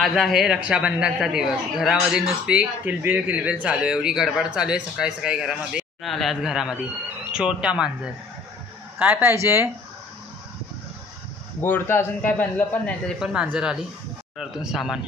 आज आहे रक्षाबंधनचा दिवस. घरामध्ये नुसती किलबिल चालू आहे, एवढी गडबड चालू आहे सकाळी सकाळी घरामध्ये. आले आज घरामध्ये छोटा मांजर. काय पाहिजे? गोड तर अजून काय बनलं पण नाही, तरी पण मांजर आली. घरातून सामान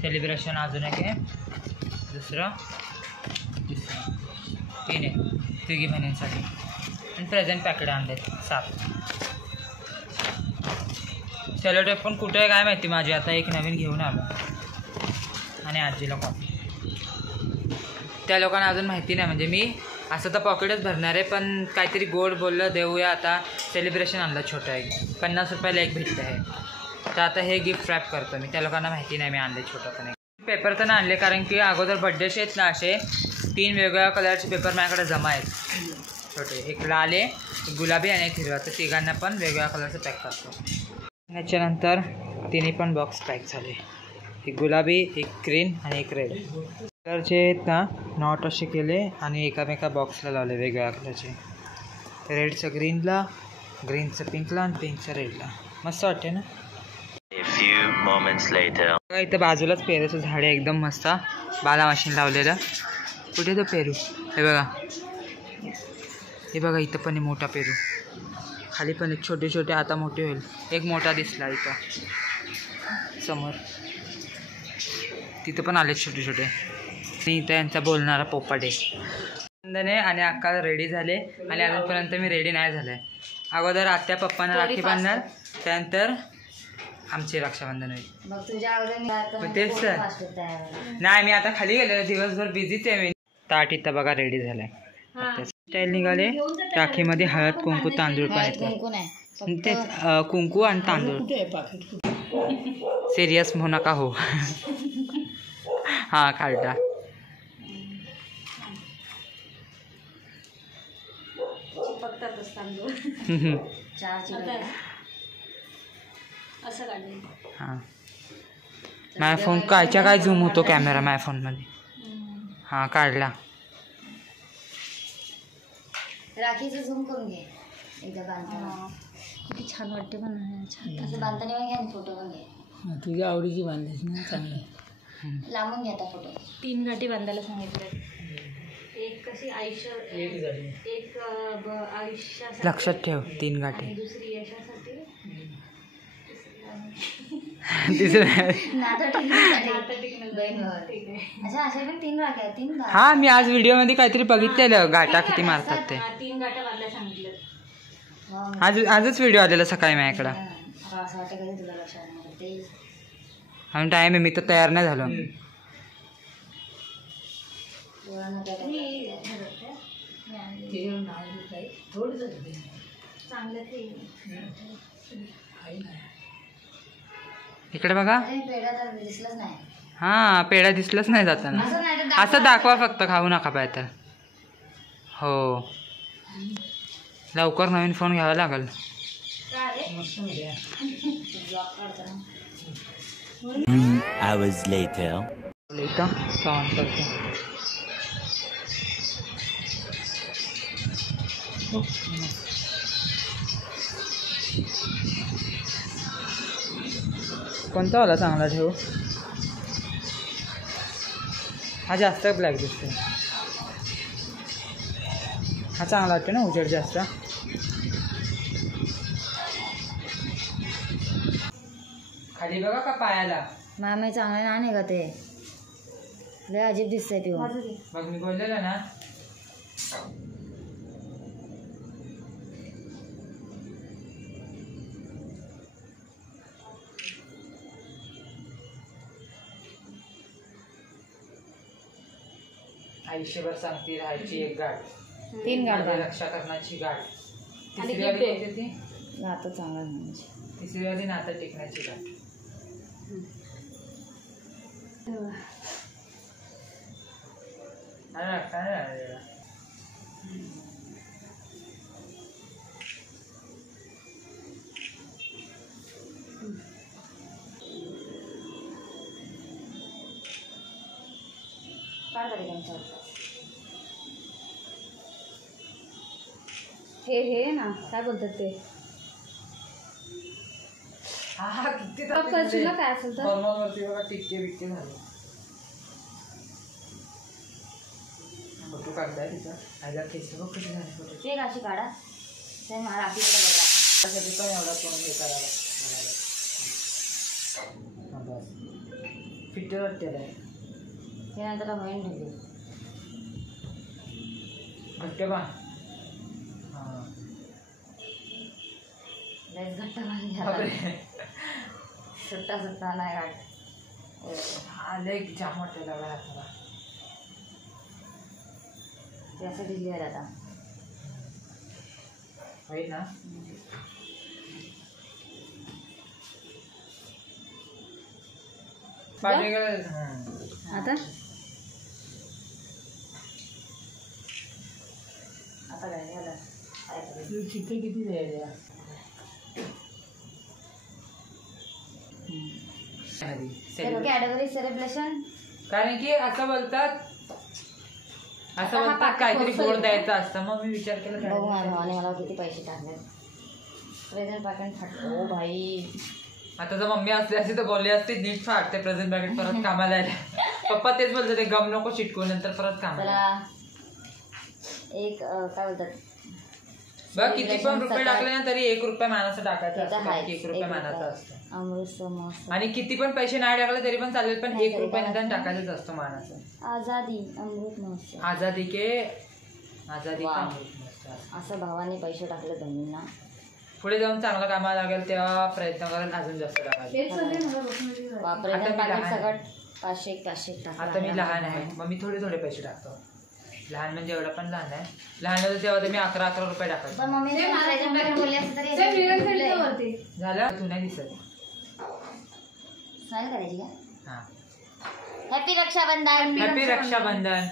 सेलिब्रेशन अजून एक आहे, दुसरं तिसरं, 3 आहे तिघी बहिणींसाठी. आणि प्रेझेंट पॅकेट आणले 7. सेलोटेप पण कुठे आहे काय माहिती माझी. आता एक नवीन घेऊन आलो. आणि आजीला कॉफी. त्या लोकांना अजून माहिती नाही, म्हणजे मी असं तर पॉकेटच भरणार आहे, पण काहीतरी गोड बोललं देऊया. आता सेलिब्रेशन आणलं छोटं एक, 50 रुपयाला एक भेटतं आहे. तर आता हे गिफ्ट रॅप करतो मी. त्या लोकांना माहिती नाही मी आणले छोटं पण एक. पेपर तर नाही आणले, कारण की अगोदर बड्डेचे आहेत ना, असे 3 वेगवेगळ्या कलरचे पेपर माझ्याकडे जमा आहेत छोटे. एक लाल आहे, एक गुलाबी आणि एक हिरवा. तर तिघांना पण वेगवेगळ्या कलरचं पॅक करतो. त्याच्यानंतर तिन्ही पण बॉक्स पॅक झाले. एक गुलाबी, एक ग्रीन आणि एक रेड कलरचे आहेत ना. नॉट असे केले आणि एकामेका बॉक्सला लावले वेगवेगळ्या कलरचे. रेडचं ग्रीनला, ग्रीनचं पिंकला आणि पिंकचं रेडला. मस्त वाटते ना. इथं बाजूलाच पेरूचं झाड आहे, एकदम मस्त. बाला मशीन लावलेलं. कुठे तो पेरू? हे बघा, हे बघा, इथं पण आहे मोठा पेरू. खाली पण एक छोटे छोटे, आता मोठे होईल. एक मोठा दिसला इथं समोर. तिथं पण आले छोटे छोटे. आणि इथं यांचा बोलणारा पोपट आहे. नंदने आणि अक्का रेडी झाले आणि अजूनपर्यंत मी रेडी नाही झाले. अगोदर आत्या पप्पांना राखी बांधणार, त्यानंतर आमचे रक्षाबंधन होईल. तेच तर नाही, मी आता खाली गेले, दिवसभर बिझीच आहे मी. ताट इथं बघा रेडी झालाय. स्टाईल निघाले. राखीमध्ये हळद, कुंकू, तांदूळ पण येतात. तेच कुंकू आणि तांदूळ. सिरियस म्हणू नका हो. हा काढला. हां, माझ्या फोन कायच्या काय झूम होतो कॅमेरा माझ्या फोनमध्ये. हां काढला. राखीचं झूम करून घे एकदा बांधताना. किती छान वाटते पण असं बांधताना घ्या आणि फोटो पण घे. तुझ्या आवडीची बांधायची ना, चांगलं. लांबून घ्या आता फोटो. 3 गाठी बांधायला सांगितलं. एक कशी आयुष्य, एक आयुष्यासाठी लक्षात ठेव. 3 गाठी. दुसरी यशासाठी. हा, मी आज व्हिडिओ मध्ये काहीतरी बघितलेलं, गाठा किती मारतात ते. 3 गाठा बांधायला सांगितलं. आजच व्हिडिओ आलेला सकाळी माझ्याकडं. आणि टाइम आहे, मी तर तयार नाही झालो. इकडे बघा. हा, पेढा दिसलाच नाही जाताना. असं दाखवा फक्त, खाऊ नका पाहिजे तर. हो, लवकर नवीन फोन घ्यावा लागेल. hours later. कोणता वाला चांगला ठेवू? हा जास्त ब्लॅक दिसतो. हा चांगला वाटतो ना, उजेड जास्त. खाली बघा का पायाला. मामे चांगलं नाही का ते, लय अजीब दिसतंय ते. मग मी बोललेलं ना. आयुष्यभर सांगती राहायची एक गाठ. 3 गाठ. रक्षा करण्याची गाठ. तिसरी वाली ती नातं चांगलं. तिसरी वाली नातं टिकण्याची गाठ. हे ना काय बोलतात ते, हा किती करशील ना काय असेल तर वरती बघा टिक्के बिक्के झाले. फोटो काढताय तिथं आयला केस बघ कशी झाली फोटो. ते अशी काढा ते मला रात्रीकडे बघा त्यासाठी पण एवढा कोण हे करायला बस फिटर वाटतेला आहे ते नंतर होईन ठेवली घट्ट बांध. हां लयच घट्ट बांधली सुट्टा सुट्टा नाही काढ आले की जाम वाटते बघा हाताला. ते असं दिली आहे आता होईल ना. आता आता काय झालं किती किती द्यायला कॅडबरी सेलिब्रेशन. कारण की असं बोलतात काहीतरी गोड द्यायचं असतं. मग मी विचार केला बघू माझ्या भावाने मला किती पैसे टाकले. प्रेझेंट पॅकेट फाटतो भाई. आता जर मम्मी असली असती तर बोलली असती नीट फाटते प्रेझेंट पॅकेट परत कामाला यायला. पप्पा तेच बोलतात ते गम नको चिटकू नंतर परत कामाला. एक काय बोलतात बघ किती पण रुपये टाकले ना तरी 1 रुपया मानाचं टाकायचं असतं. 1 रुपया मानाचं असतं. अमृत समोसा. आणि किती पण पैसे नाही टाकले तरी पण चालेल पण 1 रुपया निदान टाकायचंच असतं मानाचं. आझादी अमृत महोत्सव. आझादी का अमृत महोत्सव. असं भावाने पैसे टाकले बहिणींना. पुढे जाऊन चांगलं कामाला लागेल तेव्हा प्रयत्न करेल अजून जास्त टाकायचे. बापरे सगळं 500 टाका. आता मी लहान आहे मग मी थोडे थोडे पैसे टाकतो. लहान म्हणजे एवढं पण लहान आहे. लहान होतं तेव्हा तर मी 11 रुपये टाकायचो. झालं तू नाही दिसत. स्माइल करायची का. हा happy Rakshabandhan. Happy Rakshabandhan.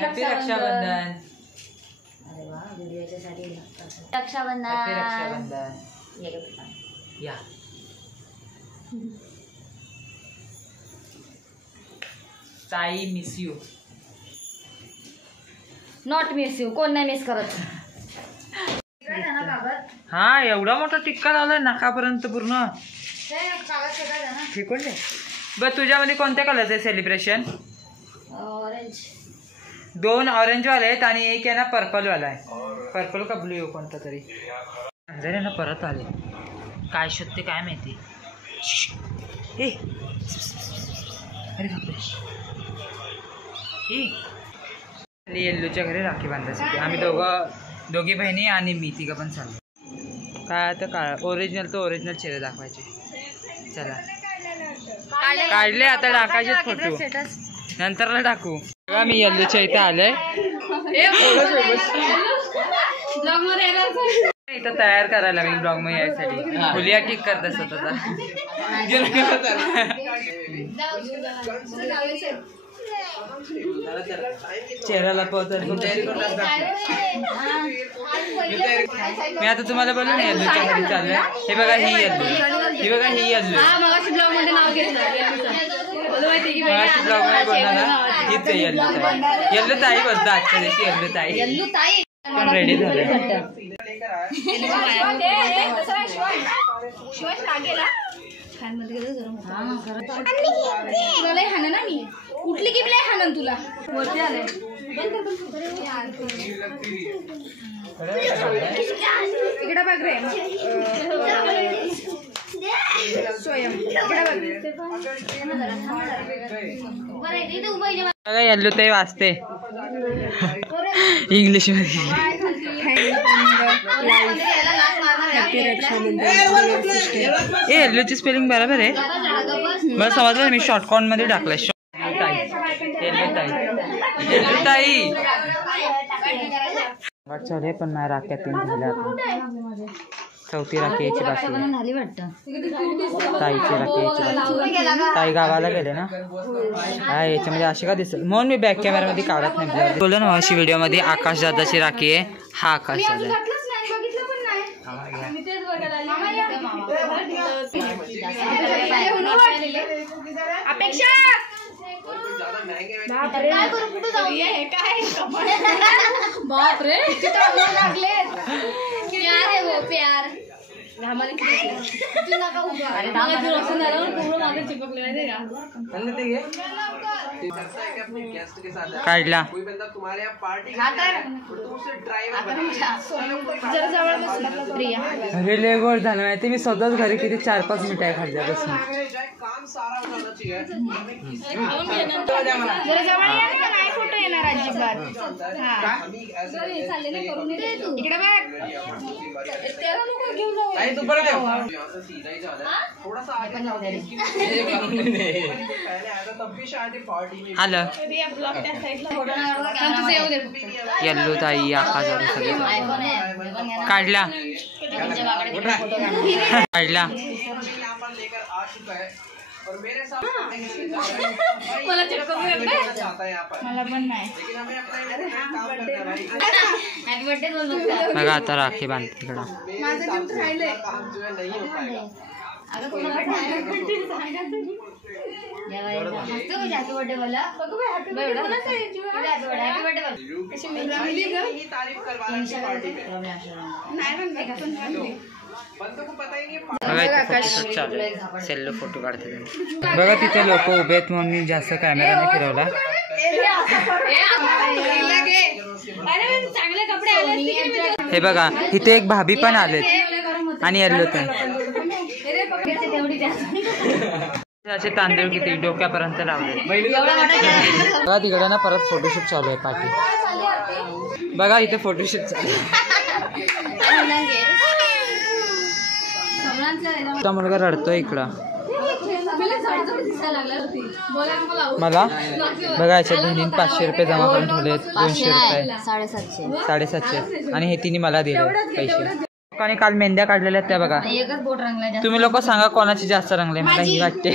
Happy Rakshabandhan. अरे वा व्हिडिओच्या साठी रक्षाबंधन. हॅपी रक्षाबंधन. या ताई miss you. Not miss you. कोण नाही मिस करत. हा एवढा मोठा टिक्का लावलाय नाकापर्यंत पूर्ण. फेकून दे. बरं तुझ्यामध्ये कोणत्या कलरचं आहे सेलिब्रेशन. ऑरेंज. 2 ऑरेंज वाले आहेत आणि एक आहे ना पर्पल वाला आहे. पर्पल का ब्ल्यू कोणता तरी. जरी ना परत आले काय शोधते काय माहिती. ए अरे बापरे. येल्लूच्या घरी राखी बांधायसाठी आम्ही दोघी बहिणी आणि मी तिघं पण चाललो. काय आता काय ओरिजिनल तो ओरिजिनल चेहरे दाखवायचे. चला काढले आता टाकायचे फोटो नंतरला टाकू. बघा मी येल्लूच्या इथे आलोय. इथं तयार करायला लागली ब्लॉग मध्ये यायसाठी. फुलिया किक करत स्वतःचा. चेहऱ्याला पोहतात. मी आता तुम्हाला बोलून येल्लूच्या घरी चाललोय. हे बघा ही येल्लू. ही बघा ही येल्लू. ब्लॉग मध्ये बोलला ना हीच आहे येल्लू ताई. येल्लू ताई बसता आजच्या दिवशी. येल्लू ताई पण रेडी झाले. कुठली किबले हाणन तुला वरती आले. इकडे बघ रे स्वयं. येल्लू ताई वाचते इंग्लिश मध्ये. येल्लूची स्पेलिंग बरोबर आहे. मला समजलं मी शॉर्टकॉन मध्ये टाकलंय. येल्लू ताई चले पण माझ्या राख्या 3 झाल्या. 4थी राखी यायची बाकी आहे. ताईची राखी यायची बाकी. ताई गावाला गेले ना. हा याच्यामध्ये अशी का दिसत म्हणून मी बॅक कॅमेरामध्ये काढत नाही. बोललो ना अशी व्हिडिओ मध्ये आकाश दादाची राखी आहे. हा आकाश दादा. अपेक्षा बापरे. प्यार है वो प्यार. काढला अरे लय गोड झालं माहिती मी स्वतःच घरी किती 4-5 मिठाई खाल्ल्या बसून फोटो येणार अजिबात इकडे आलं येल्लो ताई आकाश काढला काढला मला पण नाही बघा आता राखी बांधते तिकडं सेल्लो फोटो काढते बघा तिथे लोक उभे आहेत म्हणून मी जास्त कॅमेराने फिरवला हे बघा इथे एक भाभी पण आलेत आणि येल्लो ते असे तांदूळ किती डोक्यापर्यंत लावले बघा तिकडे ना परत फोटोशूट चालू आहे पाठी बघा इथे फोटोशूट चालू आहे मुलगा रडतोय इकडं मला बघा याच्या बहिणीने 500 रुपये जमा करून ठेवले 200 रुपये 750 आणि हे तिने मला दिले पैसे आणि काल मेंद्या काढलेल्या त्या बघा तुम्ही लोक सांगा कोणाची जास्त रंगले मला ही वाटते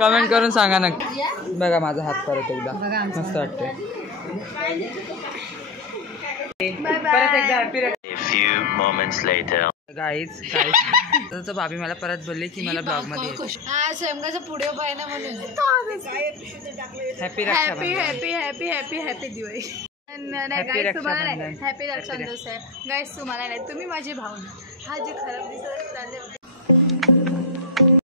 कमेंट करून सांगा नक्की बघा माझा हात परत एकदा मस्त वाटते परत एकदा हॅपी गाईज गाईज भाभी मला परत बोलले की मला ब्लॉग मध्ये शेमगाचा पुढे पाहिजे म्हणून happy happy happy happy happy happy Diwali guys तुम्हाला नाही हॅपी रक्षाबंधन गाईस तुम्हाला नाही तुम्ही माझी भावना हा जे खराब दिसत